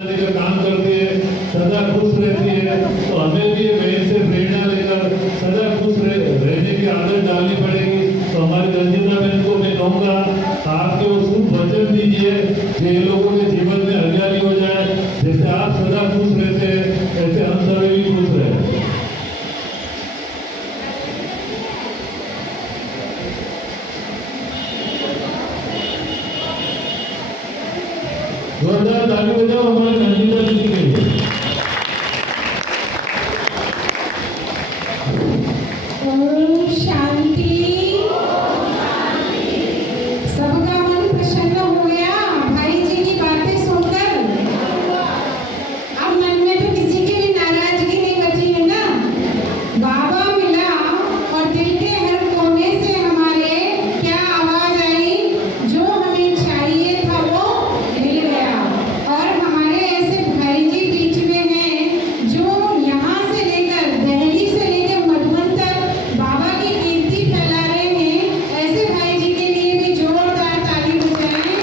लेकर काम करती है, सदा खुश रहती है। तो हमें भी बहन से प्रेरणा लेकर सदा खुश रहने की आदत डालनी पड़ेगी। तो हमारी रंजिता बहन को मैं कहूँगा, आपके वो शुभ वचन दीजिए कि लोगों के जीवन में हरियाली हो जाए। जैसे आप सदा खुश रहते हैं, ऐसे हम सभी भी खुश रहे। जोरदार ताली बजाओ हमारे रंजिता दीदी के लिए। ओम शांति। सबका मन प्रसन्न हो गया भाई जी की बातें सुनकर। अब मन में तो किसी की भी नाराजगी नहीं बची है ना। बाबा मिला और दिल के हर कोने से हमारे क्या आवाज आई, जो हमें चाहिए था वो मिल गया। और हमारे ऐसे भाई जी बीच में हैं जो यहाँ से लेकर दिल्ली से लेकर मधुबन तक बाबा की कीर्ति फैला रहे हैं। ऐसे भाई जी के लिए भी जोरदार ताली बजाएं।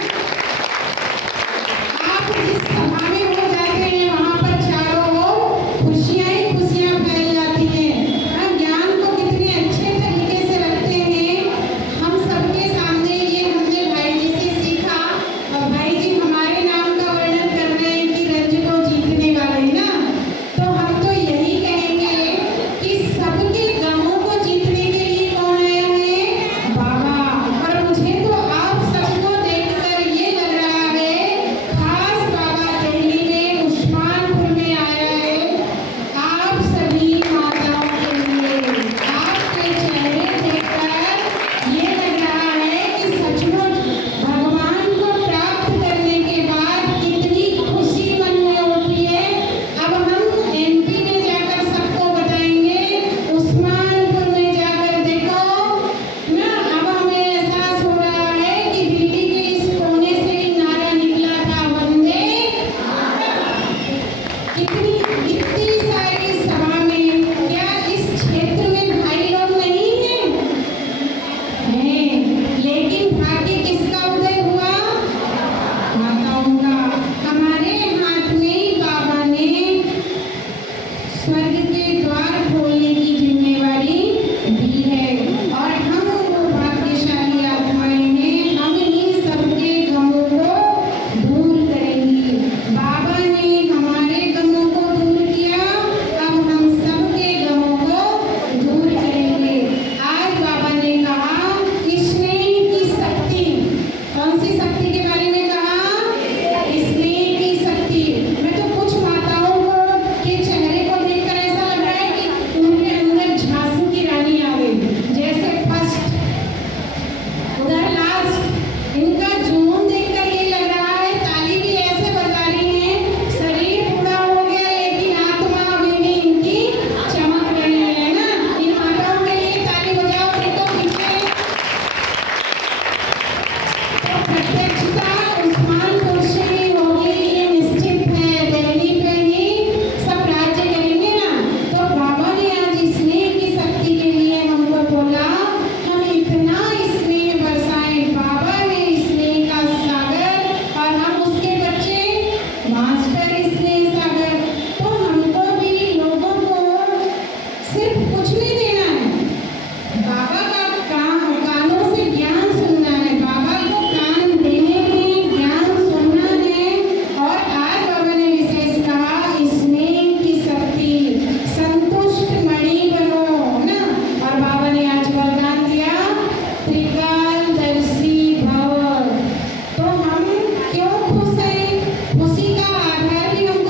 आप जिस सभा में हो जाते हैं वहाँ पर चारों ओर खुशियाँ ही खुशियाँ फैल जाती हैं। हम ज्ञान को कितने अच्छे तरीके से रखते हैं, हम सबके सामने ये हमने भाई जी से सीखा। और भाई जी हमारे नाम का वर्णन कर रहे हैं कि रंज को जीतने वाले ना। तो हम तो यही कहेंगे कि सबके गमों को जीतने के लिए कौन आए हुए हैं? बाबा। और मुझे तो आप सबको देखकर ये लग रहा है खास बाबा दिल्ली में उस्मानपुर में आया है आप सभी माताओं के लिए। आपके चेहरे देखकर ये लग रहा है कि सचमुच भगवान को प्राप्त करने के बाद कितनी खुशी मन में होती है। अब हम एमपी में जाकर सबको बताएंगे, उस्मानपुर में जाकर देखो ना। अब हमें एहसास हो रहा है कि दिल्ली के इस कोने से ही नारा निकला था, वंदे। इतनी सारी सभा में क्या इस क्षेत्र में भाई लोग नहीं हैं? हैं, लेकिन भाग्य किसका उदय हुआ? माताओं का। हमारे हाथ में ही बाबा ने स्वर्ग के द्वार खोलने की जिम्मेवारी दी है। और हम वो भाग्यशाली आत्माएं हैं, हम ही सबके गमों को दूर करेंगी। बाबा ने हमारे गमों को दूर किया, अब हम सबके गमों को दूर करेंगे। आज बाबा ने कहा स्नेह की शक्ति। कौन सी शक्ति के बारे में कहा? स्नेह की शक्ति। मैं तो कुछ माताओं को के चेहरे को देखकर ऐसा लग रहा है कि उनके अंदर झांसी की रानी आ गई। जैसे फर्स्ट, उधर लास्ट। इनका जुनून देखकर ये लग रहा है, ताली भी ऐसे बजा रही हैं, शरीर पूरा हो गया लेकिन आत्मा अभी भी इनकी चमक रही है ना। इन माताओं के लिए ताली बजाओ। देखो पीछे तो प्रत्यक्षता उस्मानपुर से ही होगी, ये निश्चित है। दिल्ली पे ही सब राज्य करेंगे ना। तो बाबा ने आज स्नेह की शक्ति के लिए हमको बोला, हम इतना स्नेह बरसाएं। बाबा ने स्नेह का सागर और हम उसके बच्चे मास्टर स्नेह सागर। तो हमको भी लोगों को सिर्फ कुछ नहीं देना है, बाबा का कानों से ज्ञान सुनना है, बाबा को कान देने हैं, ज्ञान सुनना है। और आज बाबा ने विशेष कहा स्नेह की शक्ति, संतुष्ट मणि बनो ना। और बाबा ने आज वरदान दिया त्रिकालदर्शी भव। तो हम क्यों खुश हैं? खुशी का आधार भी हमको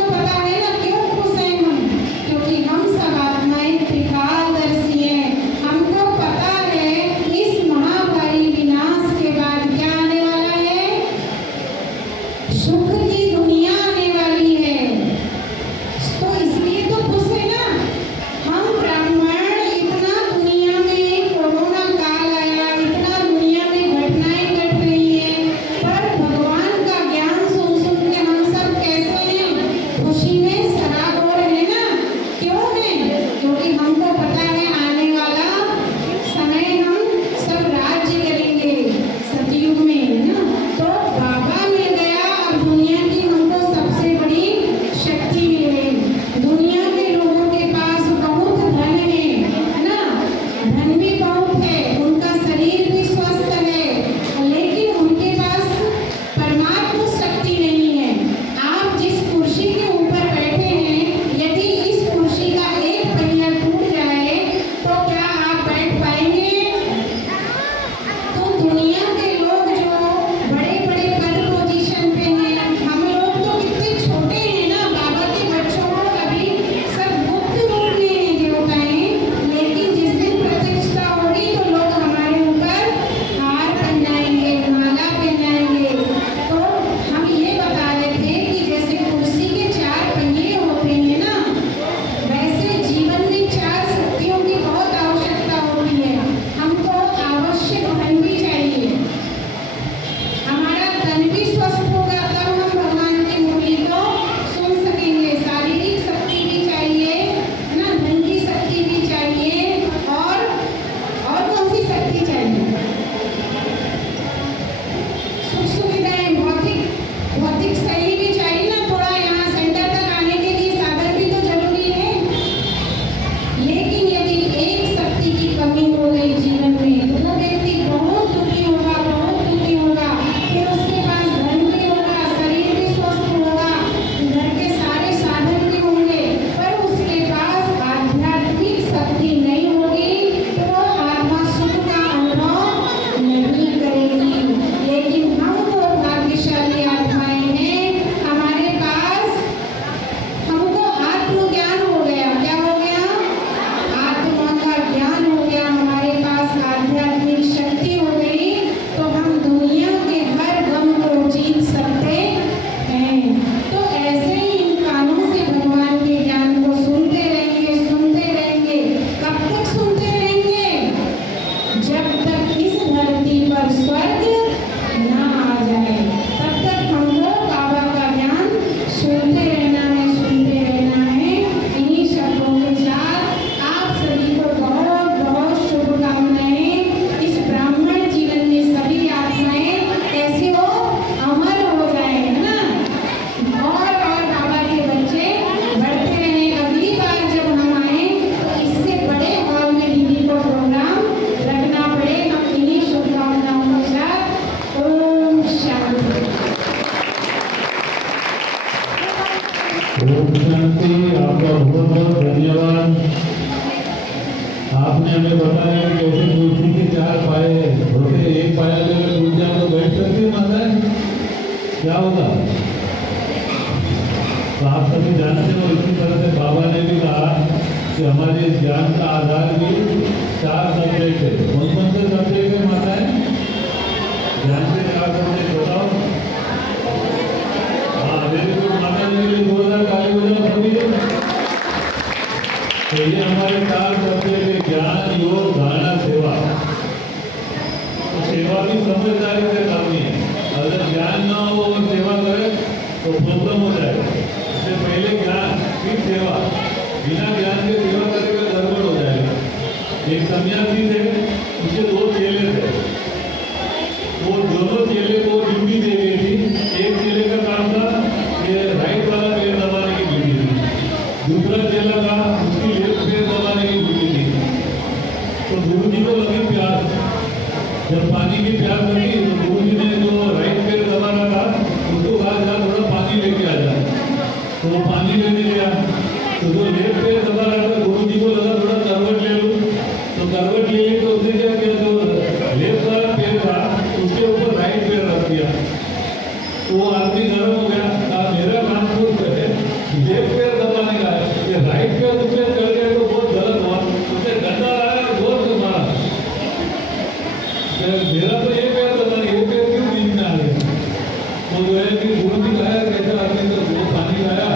ओम शांति। आपका बहुत बहुत धन्यवाद। आपने हमें बताया कि कैसे तुलसी के 4 पाए होते, एक पाया अगर टूट जाए तो बैठ सकती है माता, क्या होगा? तो आप सभी जानते हो, इसी तरह से बाबा ने भी कहा कि हमारे ज्ञान का आधार भी 4 सब्जेक्ट है। कौन कौन से सब्जेक्ट है माता है? ज्ञान के 4 सब्जेक्ट बताओ। हाँ, वेरी गुड माता जी के लिए 2000 ताली बजाओ सभी। तो ये हमारे 4 सब्जेक्ट है, ज्ञान, योग, धारणा, सेवा। तो सेवा भी समझदारी से करनी है। अगर ज्ञान ना हो और सेवा करे तो प्रॉब्लम हो जाएगा। इससे पहले ज्ञान फिर सेवा। बिना ज्ञान के सेवा करेगा गड़बड़ हो जाएगा। एक सन्यासी थे, उसके 2 चेले थे। वो दोनों चेले को ड्यूटी दे गई थी। एक चेले का काम था कि राइट वाला पैर दबाने की ड्यूटी थी, दूसरा चेला का उसकी लेफ्ट पैर दबाने की ड्यूटी थी। तो गुरु जी को लगी प्यास। जब पानी की प्यास लगी तो गुरु जी ने जो राइट पैर दबाना था उसको कहा, जा थोड़ा पानी लेके आ जा। तो वो पानी लेने गया। तो जो लेफ्ट पैर दबा रहा था, गुरु जी को लगा थोड़ा करवट ले लूं। तो करवट ले ली। तो उसने क्या किया, जो लेफ्ट वाला पैर था उसके ऊपर राइट पैर रख दिया। तो वो आदमी गर्म हो गया, कहा मेरा काम तो लेफ्ट पैर दबाने का है, ये राइट पैर उससे चल गया तो बहुत गलत हुआ। उसने डंडा लाया, जोर से मारा। मेरा तो ये पैर दबाने, ये पैर क्यों बीच में आ गया? तो जो है कि गुरु जी कहा कैसा आदमी, तो वो पानी लाया।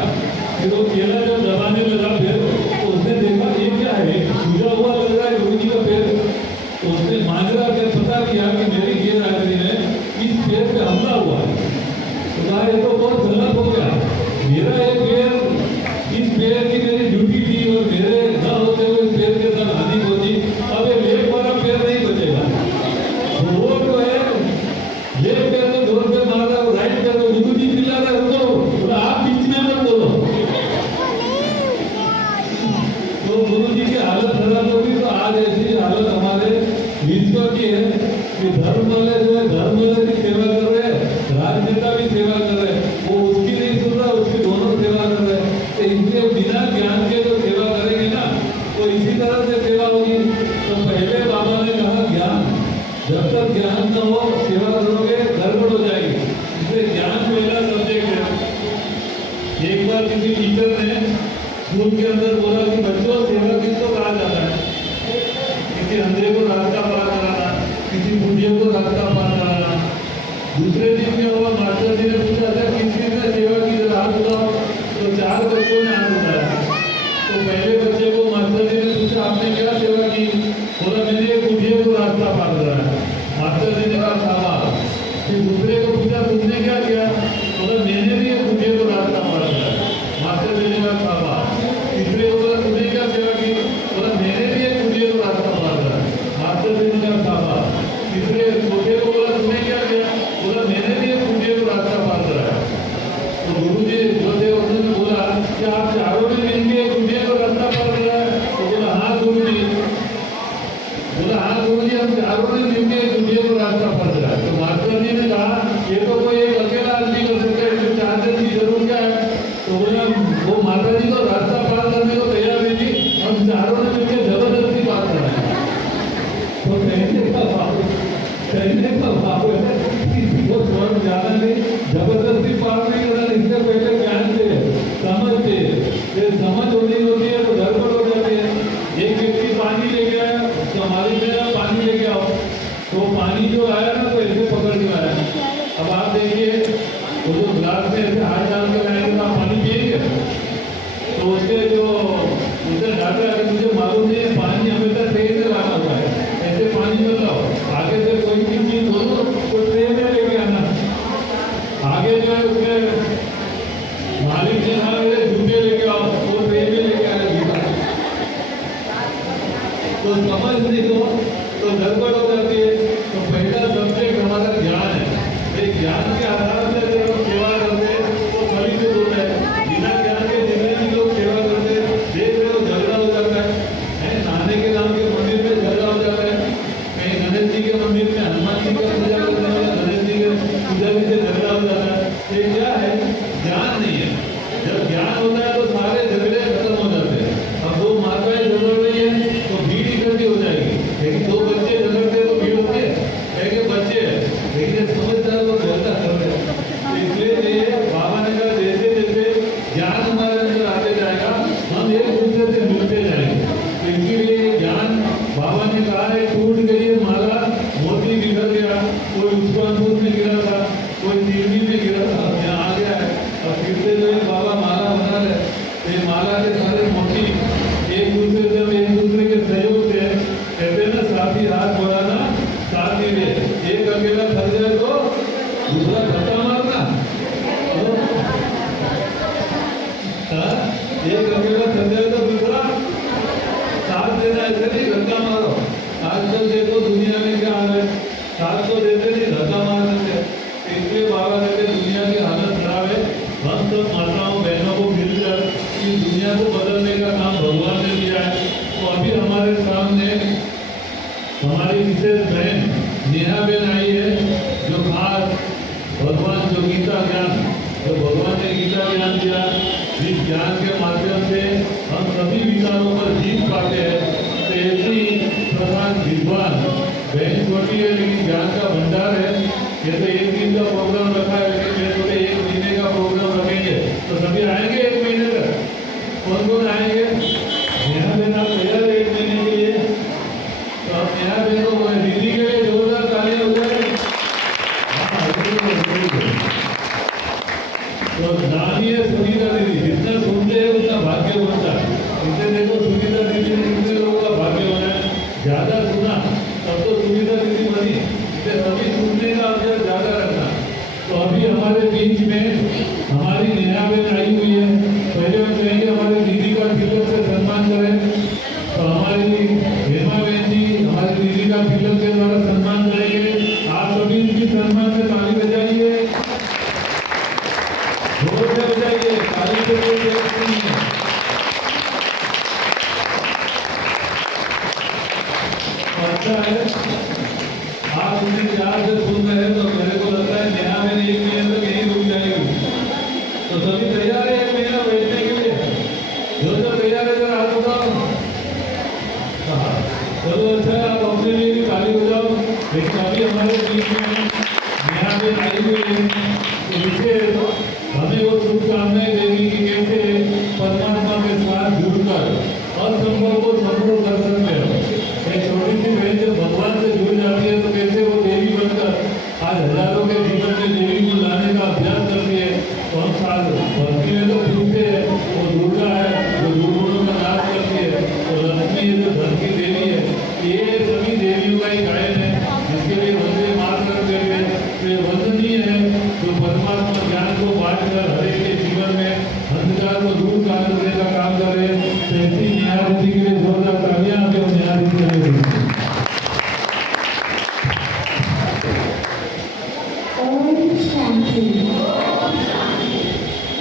फिर वो केला जब दबाने लगा पैर, तो उसने देखा ये क्या है, सूजा हुआ लग रहा है गुरु जी का पैर। तो उसने मांझरा के पता किया कि मेरी गैरहाजिरी में इस पैर पे हमला हुआ है। तो कहा ये तो बहुत गलत हो गया, मेरा ये पैर, इस पैर की मेरी ड्यूटी थी और मेरे न होते हुए इस पैर के साथ हानि होती। अब ये लेफ्ट वाला पैर नहीं बचेगा। तो वो जो है लेफ्ट पैर में जोर से मार रहा है, राइट पैर में गुरु जी चिल्ला रहे हैं, बोलो आप बीच में मत बोलो। तो गुरु जी की हालत खराब होगी। तो आज ऐसी हालत हमारे विश्व की है कि धर्म वाले जो है धर्म वाले की सेवा कर रहे हैं, राजनेता भी सेवा कर रहे हैं। वो उसकी नहीं सुन रहा, उसकी दोनों सेवा कर रहे हैं। तो इनके बिना ज्ञान के जो सेवा करेंगे ना, तो इसी तरह से सेवा होगी। तो पहले बाबा ने कहा ज्ञान, जब तक ज्ञान न हो सेवा करोगे गड़बड़ हो जाएगी। इसलिए ज्ञान पहला सब्जेक्ट है। एक बार किसी टीचर ने स्कूल के अंदर बोला कि बच्चों सेवा किसको कहा जाता है? किसी अंधे को रास्ता पार कराना, किसी बूढ़े को रास्ता पार कराना। दूसरे दिन क्या हुआ, मास्टर जी ने पूछा था किसी ने सेवा की हाथ उठाओ। तो 4 बच्चों ने हाथ उठाया। तो पहले बच्चे को मास्टर जी ने पूछा आपने क्या सेवा की? बोला मैंने एक बूढ़े को रास्ता पार कराया। मास्टर जी ने कहा शाबाश। फिर दूसरे को पूछा तुमने क्या किया? बोला मैंने भी एक बूढ़े को रास्ता पार कराया। मास्टर जी ने कहा शाबाश। तीसरे को बोला तुमने क्या सेवा की? बोला मैंने भी एक बूढ़े को रास्ता पार कराया। मास्टर जी ने कहा शाबाश। तीसरे छोटे को बोला तुमने क्या किया? बोला मैंने भी एक बूढ़े को रास्ता पार कराया। तो गुरु जी जो थे उन्होंने बोला कि आप चारों ने मिलकर एक बूढ़े को रास्ता पार कराया? तो बोला हाँ गुरु जी। बोला हाँ गुरु जी, हम चारों ने मिलकर एक बूढ़े को रास्ता पार कराया। तो मास्टर जी ने कहा ये तो कोई एक अकेला आदमी कर सकता है, इसमें 4 जन की जरूर क्या है? तो बोला वो माता जी को रास्ता पार करने को तैयार नहीं थी, हम चारों ने मिलकर जबरदस्ती पार कराया। तो कहने का भाव है किसी को स्वयं जाना नहीं, जबरदस्ती पार नहीं करना। इससे पहले ज्ञान से समझ से, ये समझ होनी होती है तो गड़बड़ हो जाती है। एक व्यक्ति पानी लेके आया, तो हमारी में पानी लेके आओ, तो पानी जो आया ना तो ऐसे पकड़ के आया। अब आप देखिए वो जो ग्लास में ऐसे हाथ डाल के लाएंगे तो आप पानी पिएंगे? तो उसके जो उसने डाटा है, मुझे मालूम नहीं है पानी हमेशा ट्रे से लाना होता है, ऐसे पानी मत लाओ। आगे से कोई भी चीज बोलो तो ट्रे में लेके आना। आगे जो है उसके मालिक ने कहा जूते लेके आओ, वो ट्रे में लेके आया जूता। तो समझ नहीं हो तो गड़बड़ हो जाती है। तो पहला सब्जेक्ट हमारा ज्ञान है। ज्ञान के आधार से अगर हम सेवा करते हैं तो फलित होता है। बिना ज्ञान के जितने भी लोग सेवा करते हैं, देख रहे हो झगड़ा हो जाता है। नाने के नाम के मंदिर में झगड़ा हो जाता है, कहीं गणेश जी के मंदिर में हनुमान जी का पूजा करने वाले गणेश जी के पूजा से झगड़ा हो जाता है। ये क्या है? ज्ञान नहीं है। जब ज्ञान होता ये माला के सारे मोती एक दूसरे के सहयोग से कहते हैं ना, साथी हाथ बढ़ाना साथी वे, एक अकेला थक जाए तो दूसरा धक्का मारना, एक अकेला थक जाए तो दूसरा साथ देना, ऐसे नहीं धक्का मारो। आजकल देखो दुनिया में क्या हाल है, साथ तो देते नहीं, धक्का मार देते। इसलिए बाबा कहते दुनिया की हालत खराब है, हम सब माताओं बहनों को मिलकर इस दुनिया को बदलने का काम भगवान ने लिया है। तो अभी हमारे सामने हमारी विशेष बहन नेहा बहन आई है, जो खास भगवान जो गीता ज्ञान, जो भगवान ने गीता ज्ञान दिया, जिस ज्ञान के माध्यम से हम सभी विचारों पर जीत पाते हैं। तो ऐसी प्रधान विद्वान बहन छोटी है लेकिन ज्ञान का भंडार है। ये तो एक दिन का प्रोग्राम रखा है, लेकिन मैं थोड़े 1 महीने का प्रोग्राम रखेंगे, तो सभी आएंगे 1 महीने तक। कौन कौन आएंगे? नेहा बहन आप तैयार है 1 महीने के लिए? तो आप नेहा बहन को बोले दीदी के लिए जोरदार तालियां हो जाए। तो जानिए सुनीता दीदी, जितना सुनते हैं उतना भाग्य बनता है। इसे देखो सुनीता दीदी ने कितने लोगों का भाग्य बनाया, ज्यादा सुना तब तो सुनीता दीदी बनी। इसे सभी सुनने का अवसर ज्यादा रखना। तो अभी हमारे बीच में हमारी नेहा बहन आई हुई है। पहले हम कहेंगे हमारे दीदी का तिलक से सम्मान करें। तो हमारी हेमा बहन जी हमारी दीदी का तिलक के द्वारा सम्मान करेंगे। आप सभी इनकी सम्मान से ताली बजाइए, जोर से बजाइए, ताली से कोई जरूरत नहीं है। अच्छा है, आप उन्हें प्यार से सुन रहे हैं, तो मेरे को लगता है नेहा बहन 1 महीने तक यही रुक जाएगी। तो सभी तैयार है 1 महीना बैठने के लिए? जो सब तैयार है जरा हाथ उठाओ। हाँ चलो, अच्छा है, आप अपने लिए भी ताली बजाओ। लेकिन अभी हमारे बीच में नेहा बहन आई हुई है, तो इससे हमें वो शुभकामनाएं देगी कि कैसे परमात्मा के साथ जुड़कर असंभव को संभव कर सकते हो। एक छोटी सी बहन जब भगवान से जुड़ जाती है तो कैसे वो देवी बनकर आज हजारों के जीवन में देवी को लाने का अभ्यास करती है। तो हम साल भक्ति में तो पूछते हैं, वो दुर्गा है जो दुर्गुणों का नाश करती है, तो लक्ष्मी है जो धन की देवी है। ये सभी देवियों का ही गायन है, जिसके लिए वंदे मातरम करते हुए तो ये वंदनीय है, जो परमात्मा ज्ञान को बांटकर हर एक के जीवन में अंधकार को दूर करने का काम कर रहे हैं। तो ऐसी नेहा दीदी के लिए जोरदार तालियां आगे नेहा दीदी के लिए। ओम शांति।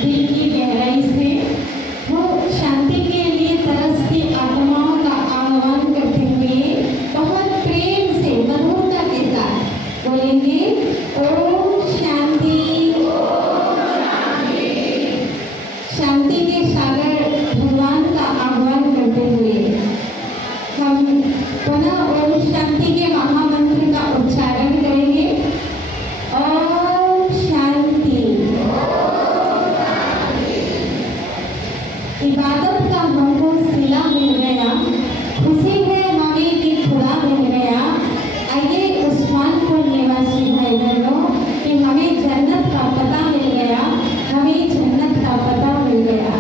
दिल की गहराई से वो शांति के लिए तरसती आत्माओं का आह्वान करते हुए बहुत प्रेम से मधुरता के साथ बोलेंगे ओम शांति। शांति के सागर भगवान का आह्वान करते हुए हम पुनः ओम शांति के महामंत्र का उच्चारण करेंगे। ओम शांति। इबादत का हमको सिला मिल गया, खुशी है हमें कि खुदा मिल गया। आइए उस्मानपुर निवासी भाई बहनों कि हमें जन्नत का पता मिल गया, हमें जन्नत का पता मिल गया।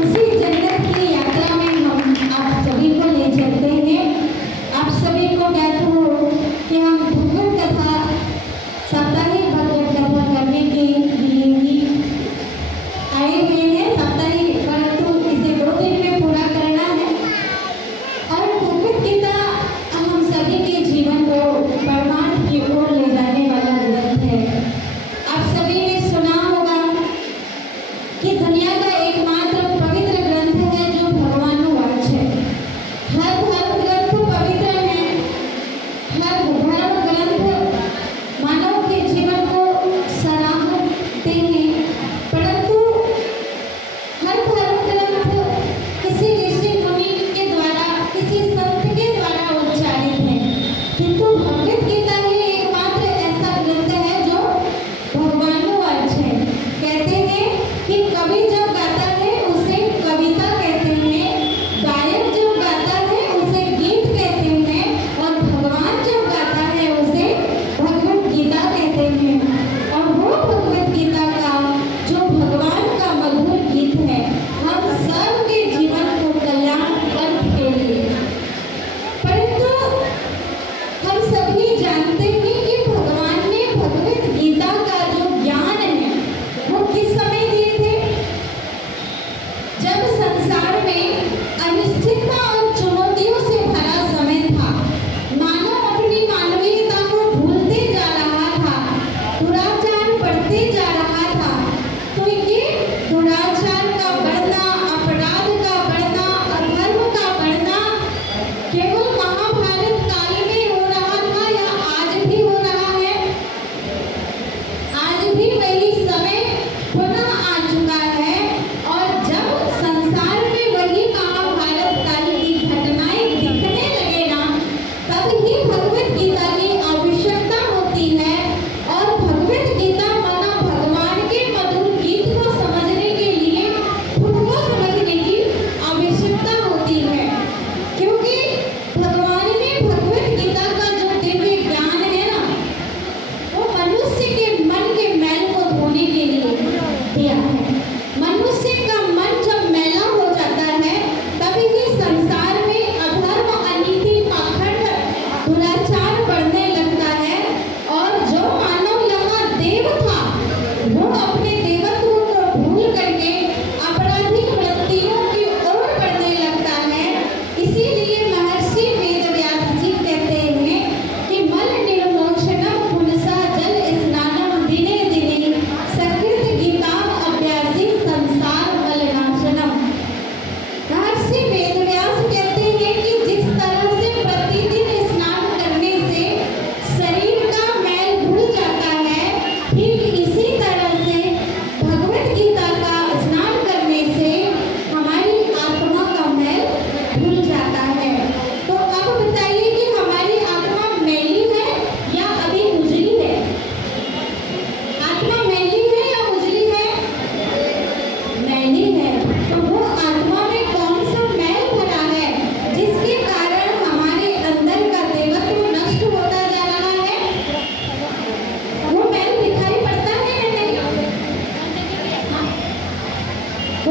उसी जन्नत की यात्रा में हम आप सभी को ले चलते हैं। आप सभी को कहते हो कि हम भगवत कथा, साप्ताहिक भगवत कथा करने के लिए ही आए हुए हैं साप्ताहिक, परंतु इसे 2 दिन में पूरा करना है। और भगवत गीता हम सभी के जीवन को परमार्थ की ओर ले जाने वाला ग्रंथ है। आप सभी ने सुना होगा कि दुनिया का एकमात्र पवित्र ग्रंथ है जो भगवानुवाच है। हर धर्म ग्रंथ पवित्र है, हर धर्म ग्रंथ मानव के जीवन को सराहते हैं, परंतु हर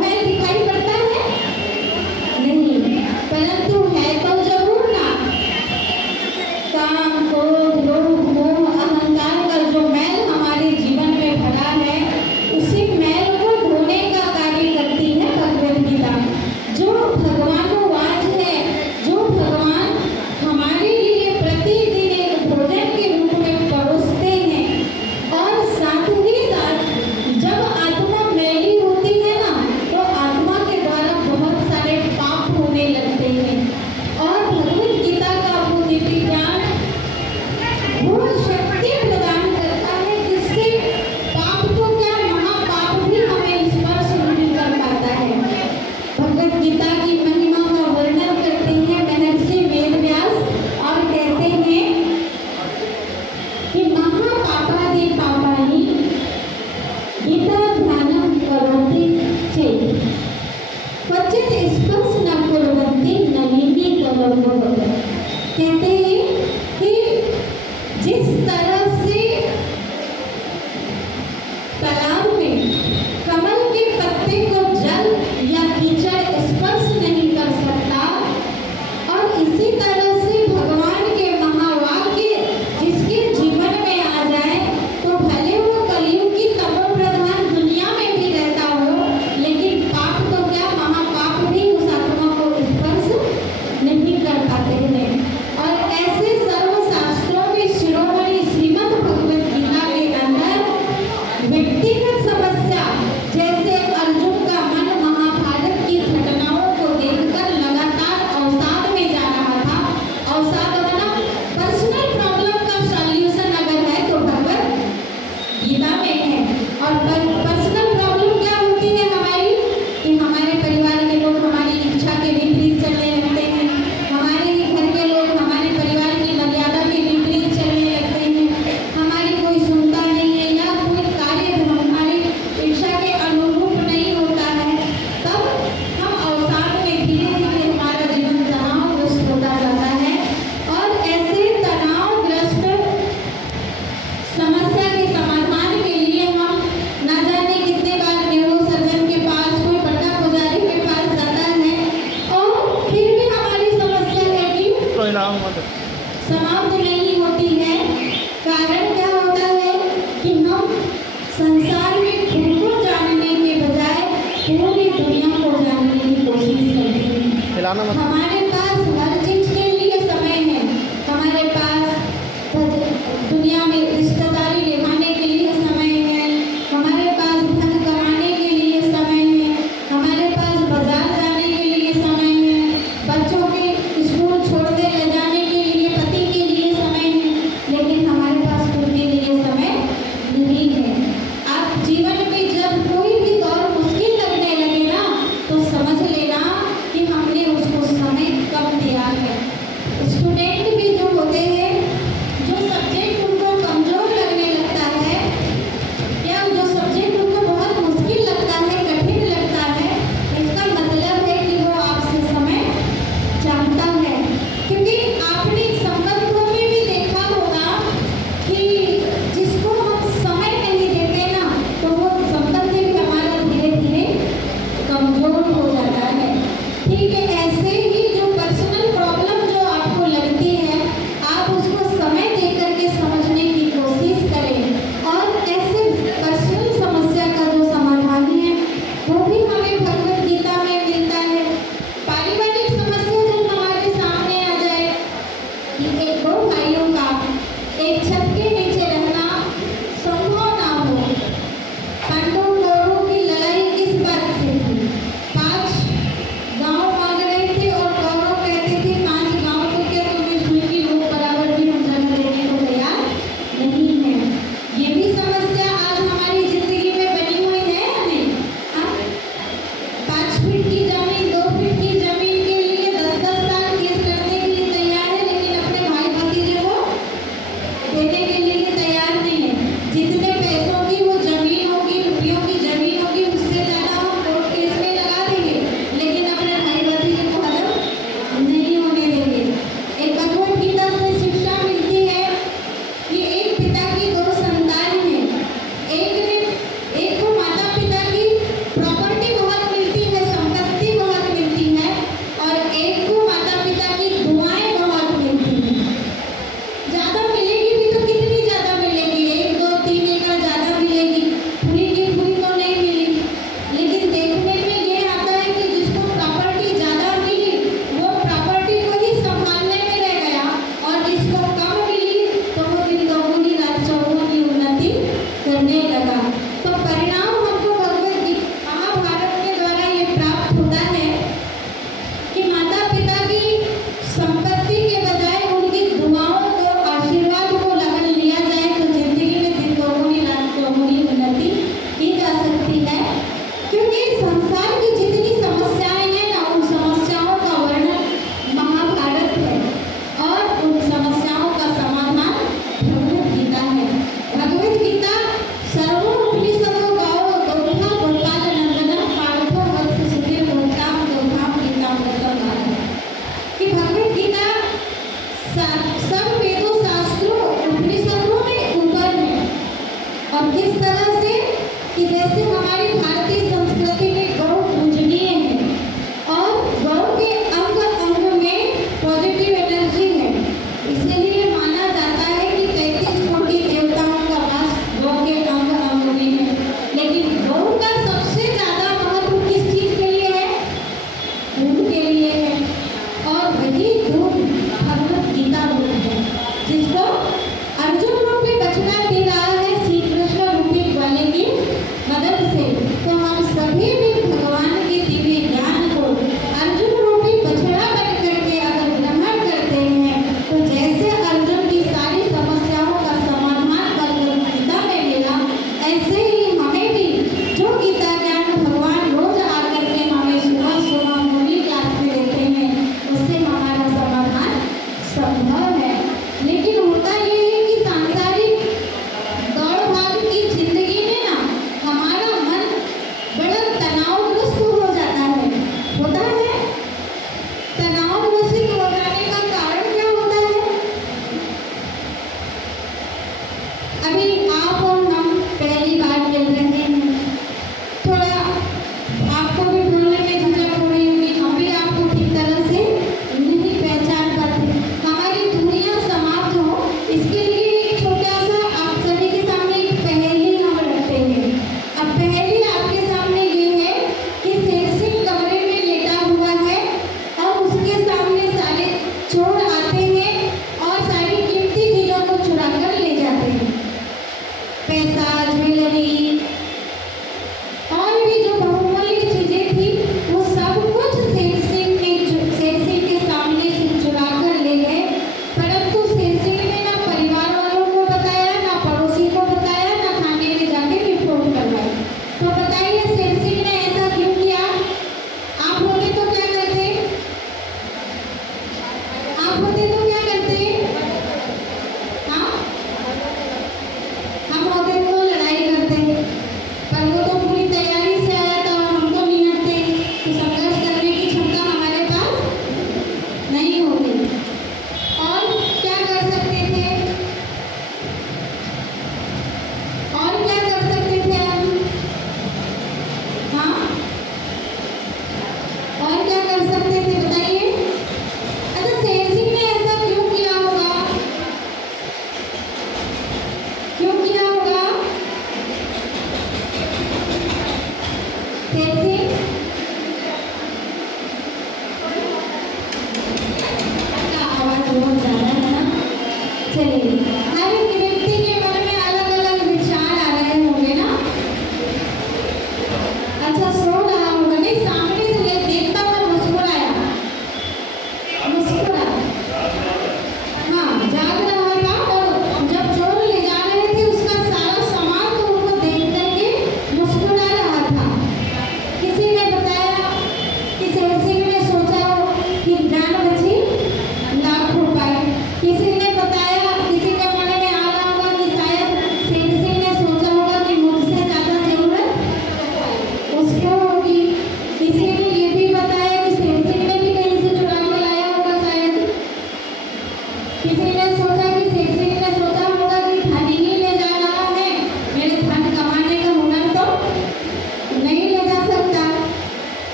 महल दिखाई पड़ता है? नहीं, परंतु है तो जरूर ना। काम, क्रोध, लोभ, मोह, अहंकार का जो मैल हमारे जीवन में भरा है, उसी मैल को धोने का कार्य करती है भगवद गीता। जो भगवानुवाच है, जो भगवान हमारे लिए प्रतिदिन एक भोजन के रूप में परोसते हैं। और साथ ही साथ जब आत्मा मैली होती है ना, तो आत्मा के द्वारा बहुत सारे पाप होने लगते हैं। और भगवद गीता का वो दिव्य ज्ञान वो शक्ति प्रदान करता है, जिससे पाप तो क्या, महापाप भी हमें स्पर्श नहीं कर पाता है। भगवद गीता की महिमा का वर्णन करते हैं महर्षि वेदव्यास और कहते हैं कि महापापादि पापानि गीता ध्यानं करोति चेत् क्वचित् स्पर्श न कुर्वन्ति नलिनी तदभवत्। कहते हैं कि जिस तरह से तालाब में कमल के पत्ते को जल या कीचड़ स्पर्श नहीं कर सकता, और इसी तरह से भगवान के महावाक्य जिसके जीवन में आ जाए, तो भले वो कलयुग की तमो प्रधान दुनिया में भी रहता हो, लेकिन पाप तो क्या, महापाप भी उस आत्मा को स्पर्श नहीं कर पाते हैं। और ऐसे सर्वशास्त्रों में शिरोमणि श्रीमद् भगवद गीता के अंदर व्यक्तिगत समस्या, जैसे अर्जुन का मन महाभारत की घटनाओं को देखकर लगातार अवसाद में जा रहा था। अवसाद बना पर्सनल प्रॉब्लम का सॉल्यूशन अगर है तो भगवद गीता में है। और पर्सनल प्रॉब्लम क्या होती है हमारी, कि हमारे परिवार के लोग हमारी इच्छा के विपरीत चलने लगते हैं, हमारे घर के लोग हमारे परिवार की मर्यादा के विपरीत चलने लगते हैं, हमारी कोई सुनता नहीं है, या कोई कार्य हमारी इच्छा के अनुरूप नहीं होता है, तब हम अवसाद में धीरे धीरे हमारा जीवन तनावग्रस्त होता जाता है। और ऐसे तनावग्रस्त समस्या के समाधान के लिए हम ना जाने कितने बार न्यूरोसर्जन के पास, कोई बड़ा पुजारी के पास जाता है, और फिर भी हमारी समस्या कभी समाप्त नहीं होती है। कारण क्या होता है कि हम संसार में खुद को जानने के बजाय पूरी दुनिया को जानने की कोशिश करते हैं। हमारे पास हर चीज के लिए समय है, हमारे पास दुनिया में रिश्तेदारी निभाने के लिए समय है, हमारे पास धन कमाने के लिए समय है, हमारे पास बाजार जाने के लिए समय है, बच्चों के स्कूल छोड़ने ले जाने के लिए, पति के लिए समय है, लेकिन हमारे पास खुद के लिए समय नहीं है। आप जीवन में जब कोई भी दौर मुश्किल लगने लगे ना, तो समझ लेना कि हमने उसको समय कम दिया है।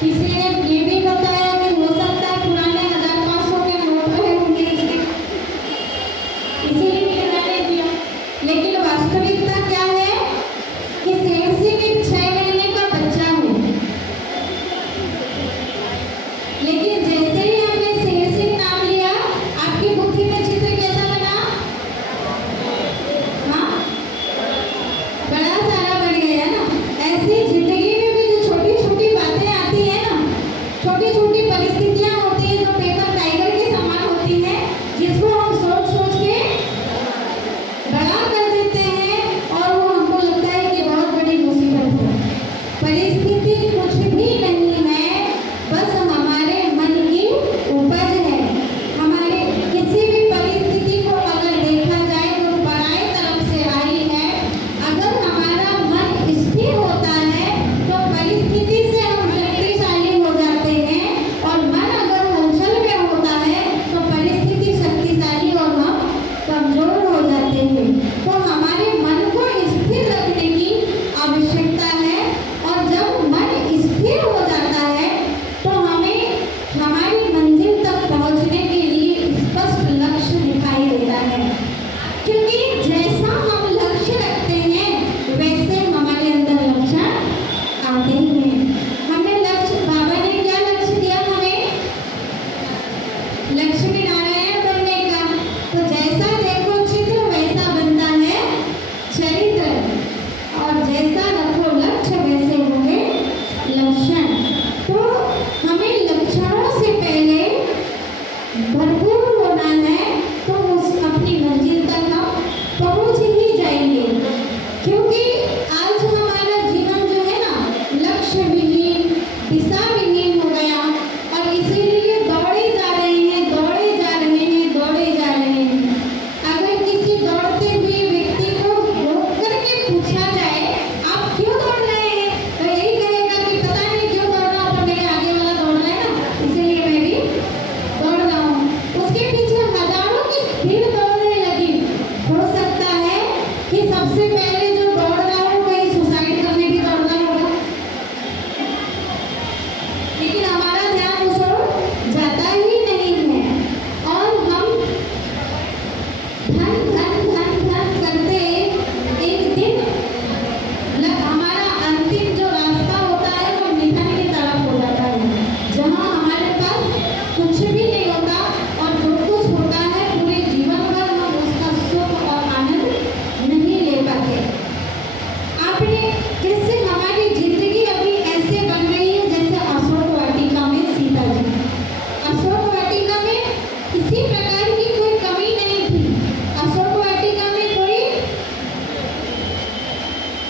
किसी ने ये भी बताया कि हो सकता है पुराने 1500 के नोट रहे होंगे इसमें, इसीलिए मैंने दिया। लेकिन वास्तविकता क्या है कि शेर सिंह एक 6 महीने का बच्चा है, लेकिन जैसे ही आपने शेर सिंह नाम लिया, आपकी बुद्धि में चित्र कैसा बना? हाँ, बड़ा सारा बन गया ना। ऐसी जिंदगी में भी जो छोटी छोटी बातें आती है ना, छोटी छोटी परिस्थितियां होती है जो पेपर टाइगर के समान होती है, जिसको हम सोच सोच के बड़ा कर देते हैं और वो हमको लगता है कि बहुत बड़ी मुसीबत है। परिस्थिति कुछ भी नहीं है, बस हमारे मन की उपज है। हमारे किसी भी परिस्थिति को अगर देखा जाए तो पराई तरफ से आई है। अगर हमारा मन स्थिर होता है तो परिस्थिति से हम शक्तिशाली हो जाते हैं, और मन अगर हलचल में होता है तो परिस्थिति शक्तिशाली और हम कमजोर हो जाते हैं। तो हमारे मन को स्थिर रखने की आवश्यकता है, और जब मन स्थिर हो जाता है तो हमें हमारी मंजिल तक पहुंचने के लिए स्पष्ट लक्ष्य दिखाई देता है। क्योंकि जैसा हम लक्ष्य रखते हैं वैसे हमारे अंदर लक्षण आते ही हैं। हमें लक्ष्य, बाबा ने क्या लक्ष्य दिया हमें? लक्ष्मी नारायण बनने का। तो जैसा देखो चित्र वैसा बनता है चरित्र, और जैसा रखो लक्ष्य वैसे होंगे लक्षण। तो हमें लक्षणों से पहले भरपूर होना है, तो उस अपनी मंजिल तक हम पहुंच ही जाएंगे। क्योंकि आज हमारा जीवन जो है ना, लक्ष्य विहीन, दिशा विहीन हो गया, और इसीलिए दौड़े जा रहे हैं, दौड़े जा रहे हैं, दौड़े जा रहे हैं। अगर किसी दौड़ते हुए व्यक्ति को रोक करके पूछा जाए आप क्यों दौड़ रहे हैं, तो यही कहेगा कि पता नहीं क्यों दौड़ रहा हूँ, पर मेरे आगे वाला दौड़ रहा है ना, इसीलिए मैं भी दौड़ रहा हूँ। उसके पीछे हजारों की भीड़ दौड़ने लगी। हो सकता है कि सबसे पहले जो दौड़ रहा हो वही सुसाइड करने भी दौड़ रहा होगा, लेकिन हमारा ध्यान उस ओर जाता ही नहीं है, और हम धन धन धन धन करते एक दिन हमारा अंतिम जो रास्ता होता है वो निधन की तरफ हो जाता है, जहाँ हमारे पास कुछ भी नहीं होता, और जो कुछ होता है पूरे जीवन भर हम उसका सुख और आनंद नहीं ले पाते। आपने जैसे हमारी जिंदगी अभी ऐसे बन गई है जैसे अशोक वाटिका में सीता जी। अशोक वाटिका में किसी प्रकार की कोई कमी नहीं थी। अशोक वाटिका में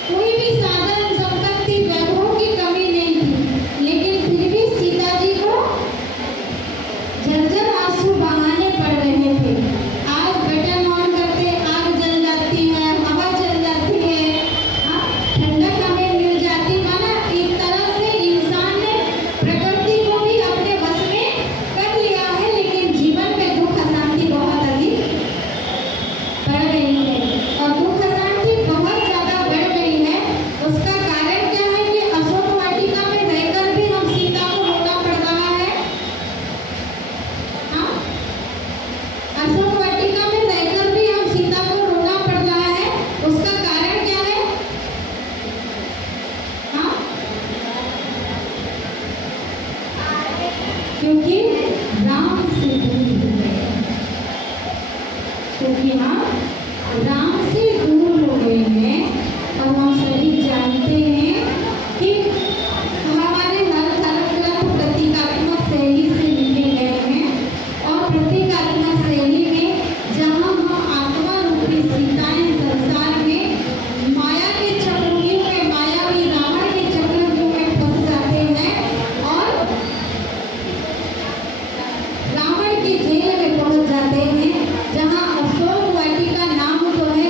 कोई भी साधन संपत्ति वैभव की कमी नहीं थी, लेकिन फिर भी सीता जी को झरझर आंसू बहाने पड़ रहे थे। आज बटन ऑन करते आग जल जाती है, हवा चल जाती है, ठंडक हमें मिल जाती, माना एक तरह से इंसान ने प्रकृति को भी अपने वश में कर लिया है, लेकिन जीवन में दुख अशांति बहुत अधिक बढ़ गई है, और दुख अशांति बहुत ज्यादा बढ़ गई है। उसका कारण क्या है कि अशोक वाटिका में रहकर भी हम सीता को रोना पड़ रहा है। हाँ, अशोक वाटिका में रहकर भी हम सीता को रोना पड़ रहा है। उसका कारण क्या है? हाँ, क्योंकि राम से दूर हो गए, क्योंकि हम राम से दूर हो गए हैं। और हम सभी जानते हैं कि हमारे हर ग्रंथ प्रतीकात्मक शैली से लिखे गए हैं, और प्रतीकात्मक शैली में जहाँ हम आत्मा रूपी सीताएं संसार में माया के चक्रव्यूह में, मायावी रावण के चक्रव्यूह में फंस जाते हैं, और रावण की जेल में पहुंच जाते हैं, जहाँ अशोक वाटिका नाम तो है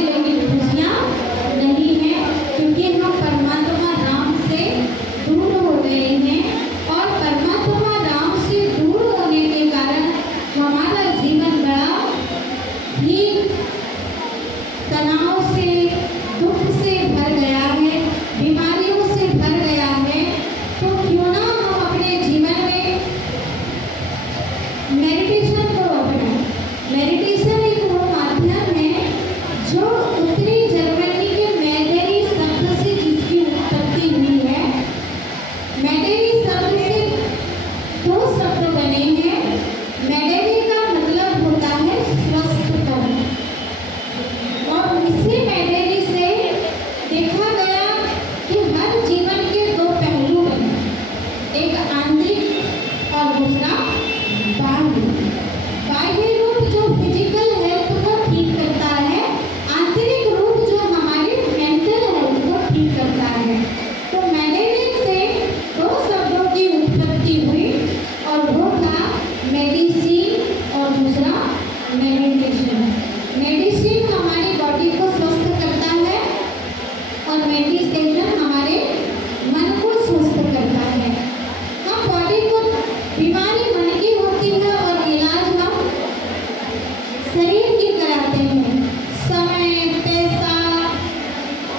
बीमारी मन की होती है और इलाज हम शरीर की कराते हैं। समय, पैसा,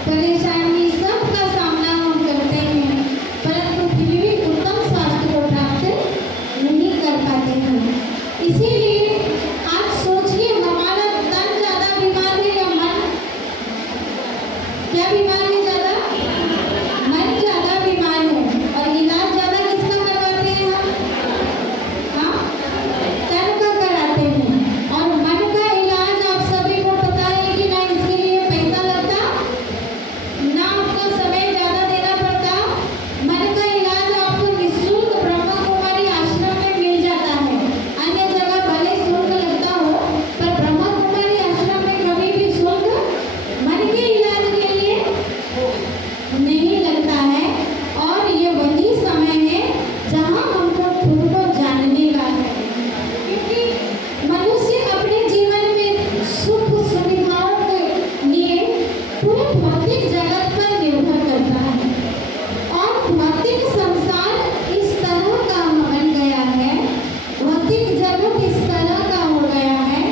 परेशानी सबका सामना हम करते हैं, परंतु फिर भी उत्तम स्वास्थ्य को प्राप्त नहीं कर पाते हैं। इसीलिए आज सोचिए, हमारा तन ज्यादा बीमार है या मन? क्या बीमार है ज्यादा? मन ज्यादा बीमार है। और इलाज ज्यादा किसका करवाते हैं हम? हाँ, तन का कराते हैं। और मन का इलाज आप सभी को पता है कि ना, इसके लिए पैसा लगता, ना आपको समय ज्यादा देना पड़ता। मन का इलाज आपको निःशुल्क ब्रह्मा कुमारी आश्रम में मिल जाता है। अन्य जगह भले शुल्क लगता हो, पर ब्रह्मा कुमारी आश्रम में कभी भी शुल्क मन के इलाज के लिए नहीं लगता है। और ये वही समय है जहाँ हमको खुद को जानने का है, क्योंकि मनुष्य अपने जीवन में सुख सुविधाओं के लिए पूरे भौतिक जगत पर निर्भर करता है। और भौतिक संसार इस तरह का बन गया है, भौतिक जगत इस तरह का हो गया है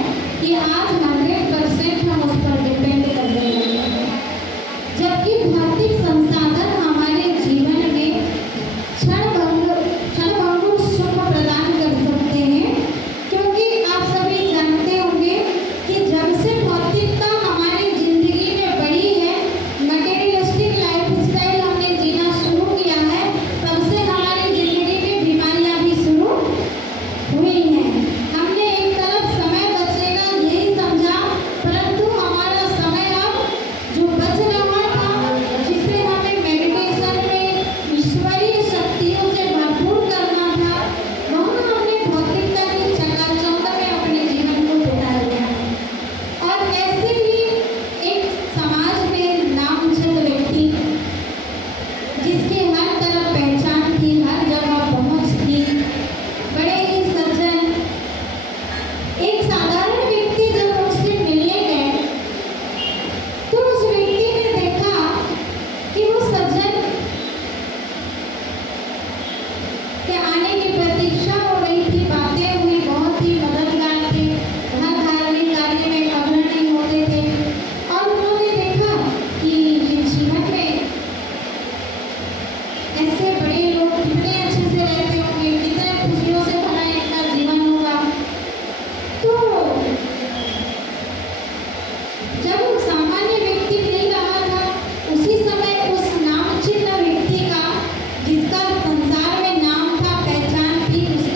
कि आज 100% हम उस पर डिपेंड कर रहे हैं। जबकि भौतिक संसाधन हमारे जीवन में क्षणभंगुर सुख प्रदान कर सकते हैं, क्योंकि आप सभी जानते होंगे कि जब से भौतिकता हमारी जिंदगी में बढ़ी है, मटेरियलिस्टिक लाइफस्टाइल हमने जीना शुरू किया है, तब से हमारी जिंदगी में बीमारियां भी शुरू हुई हैं। हमने एक तरफ समय बचेगा यही समझा, परंतु हमारा समय अब जो बच रहा था, जिसे हमें मेडिटेशन में ईश्वरीय शक्तियों से भरपूर करना था, वहाँ हमने भौतिकता की चकाचौंध में अपने जीवन को बिता दिया। और ऐसे ही एक समाज में नामजद व्यक्ति, जिसकी हर तरफ पहचान थी, हर जगह पहुंच थी, बड़े ही सज्जन, एक साधारण व्यक्ति जब उससे मिलने गए तो उस व्यक्ति ने देखा कि वो सज्जन के आने की प्रतीक्षा हो रही थी, बातें हुई, बहुत ही मददगार थे, हर धार्मिक कार्य में अग्रणी होते थे। और उन्होंने देखा कि ये जीवन में ऐसे बड़े लोग कितने अच्छे से रहते होंगे, कितने खुशियों से भरा इनका जीवन होगा। तो जब सामान्य व्यक्ति मिल रहा था, उसी समय उस नामचिन्ह व्यक्ति का, जिसका संसार में नाम था, पहचान थी, उसका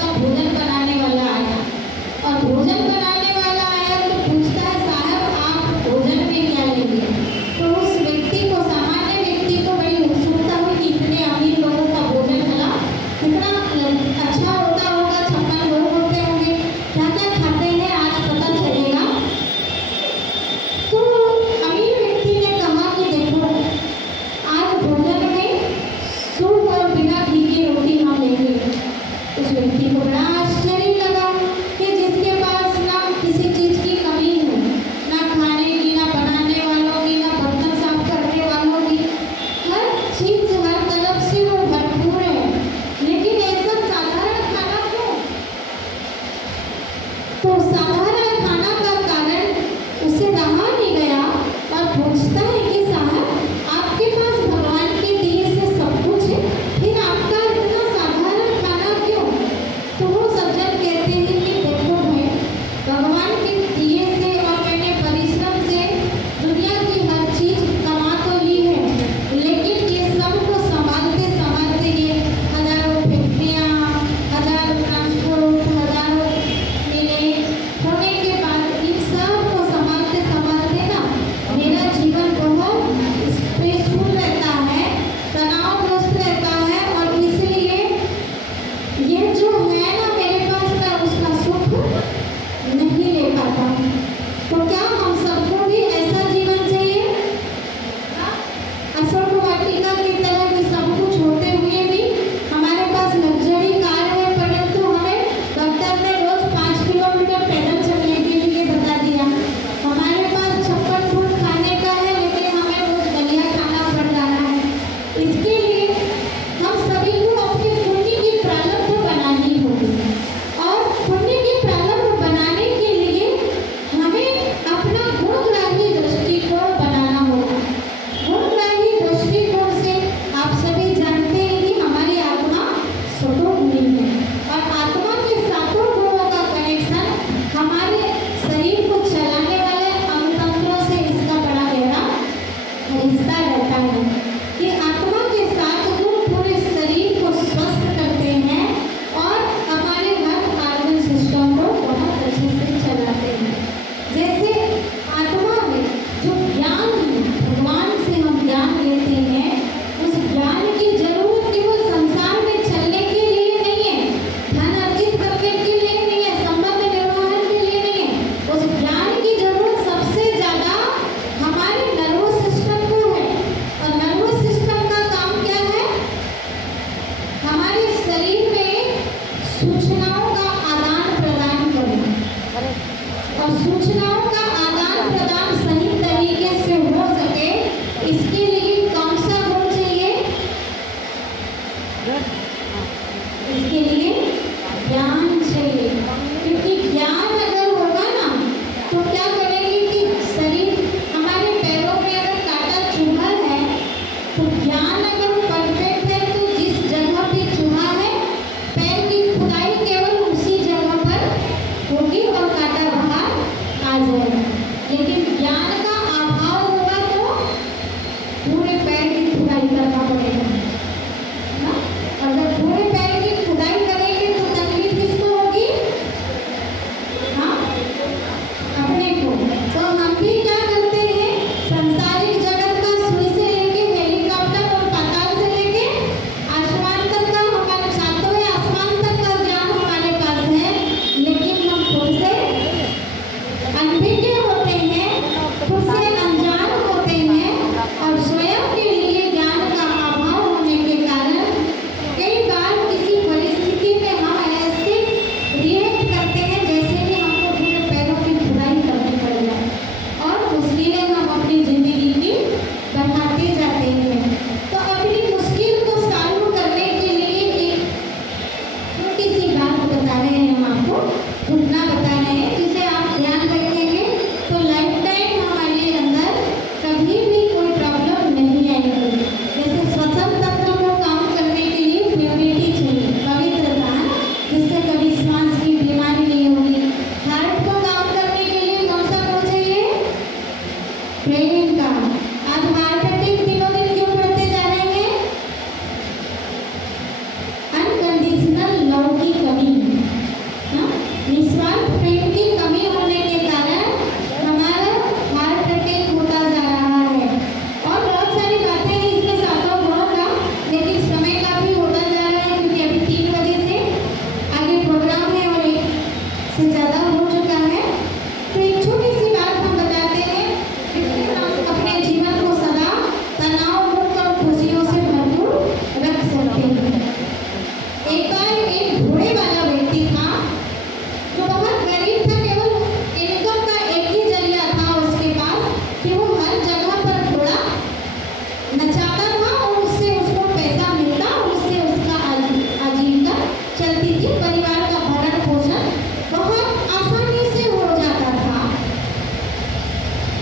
थी, परिवार का भरण पोषण बहुत आसानी से हो जाता था।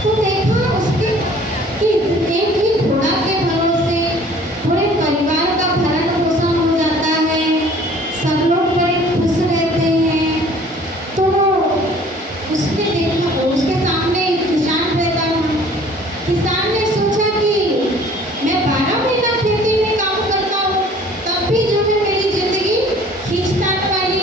तो देखा उसके कि एक ही घोड़ा के भरोसे पूरे परिवार का भरण पोषण हो जाता है, सब लोग बड़े खुश रहते हैं। तो उसने देखा, उसके सामने एक किसान रहता था। किसान ने सोचा कि मैं 12 महीना खेती में काम करता हूँ, तब भी जो है मेरी जिंदगी खींचतान वाली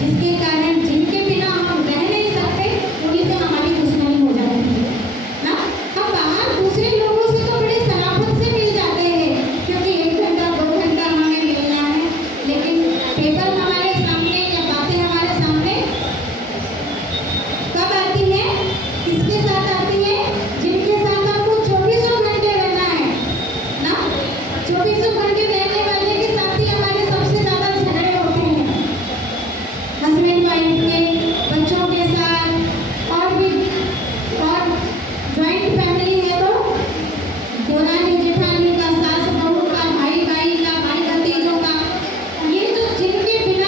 जिसके कारण जिनके बिना हम रह नहीं सकते उन्हीं से हमारी दुश्मनी हो जाती है ना। हम बाहर दूसरे लोगों से तो बड़े सलामत से मिल जाते हैं क्योंकि 1 घंटा 2 घंटा हमें मिलना है, लेकिन पेपर हमारे सामने या बातें हमारे सामने कब आती है, किसके साथ आती है, जिनके साथ हमको 24 घंटे रहना है ना। 24 घंटे रहने वाले के साथ ही हमारे सबसे ज्यादा झगड़े होते हैं, हस्बैंड वाइफ के, बच्चों के साथ, और भी और ज्वाइंट फैमिली है तो देवरानी जेठानी का, सास बहू का, भाई भाई का, भाई भतीजों का, ये तो जिनके बिना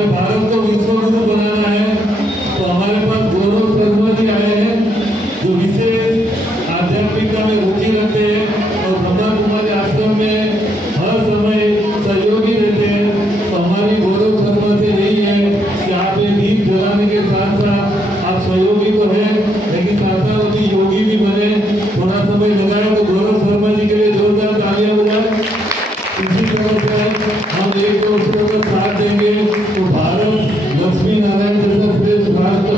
हमारे भारत को विश्व गुरु बनाना है तो हमारे पास गौरव शर्मा जी आए हैं जो विशेष आध्यात्मिकता में रुचि रखते हैं और ब्रह्मा कुमारी आश्रम में हर समय सहयोगी रहते हैं। तो हमारी गौरव शर्मा से यही है कि आप ये दीप जलाने के साथ साथ आप सहयोगी तो है लेकिन साथ साथ अभी योगी भी बने, थोड़ा समय लगाए तो गौरव शर्मा जी के लिए जोरदार तालियां बजाएं। इसी तरह से हम एक दूसरे का साथ देंगे तो भारत लक्ष्मी नारायण जैसा श्रेष्ठ राष्ट्र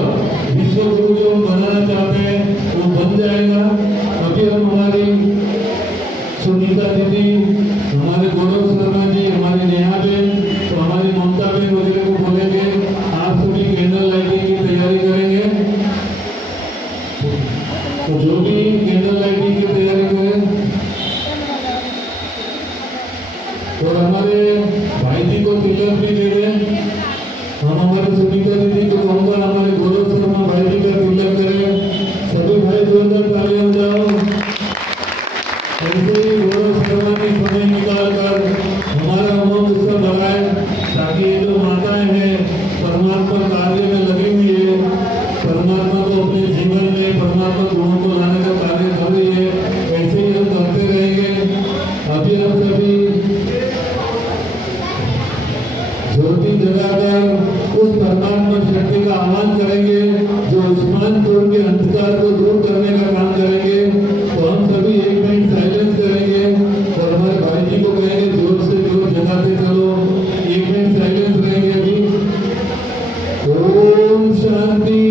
विश्व गुरु जो हम बनाना चाहते हैं वो बन जाएगा। अभी हम हमारी सुनीता दीदी, हमारे गौरव शर्मा जी, हमारी नेहा बहन, तो हमारी ममता बहन वगैरह को बोलेंगे आप सभी कैंडल लाइटिंग की तैयारी करेंगे। तो जो भी कैंडल लाइटिंग की तैयारी करें और हमारे भाई जी को तिलक भी दे दें। हम हमारे सुनीता दीदी को कहूँगा हमारे गौरव शर्मा भाई जी का तिलक करें। सभी भाई जोरदार तालियां बजाओ। ऐसे ही गौरव शर्मा जी समय निकाल कर हमारा उमंग उत्सव बढ़ाए ताकि ये जो माताएं हैं परमात्मा कार्य में लगी हुई है, परमात्मा को अपने जीवन में परमात्मा गुणों को लाने का कार्य कर रही है, ऐसे ही हम करते रहेंगे। अभी हम सभी ज्योति जगाकर उस परमात्मा शक्ति का आह्वान करेंगे जो आसमान तोड़ के अंधकार को दूर करने का काम करेंगे। तो हम सभी एक मिनट साइलेंस करेंगे और हमारे भाई जी को कहेंगे जोर से जोर जगाते चलो। एक मिनट साइलेंस रहेंगे अभी। ओम शांति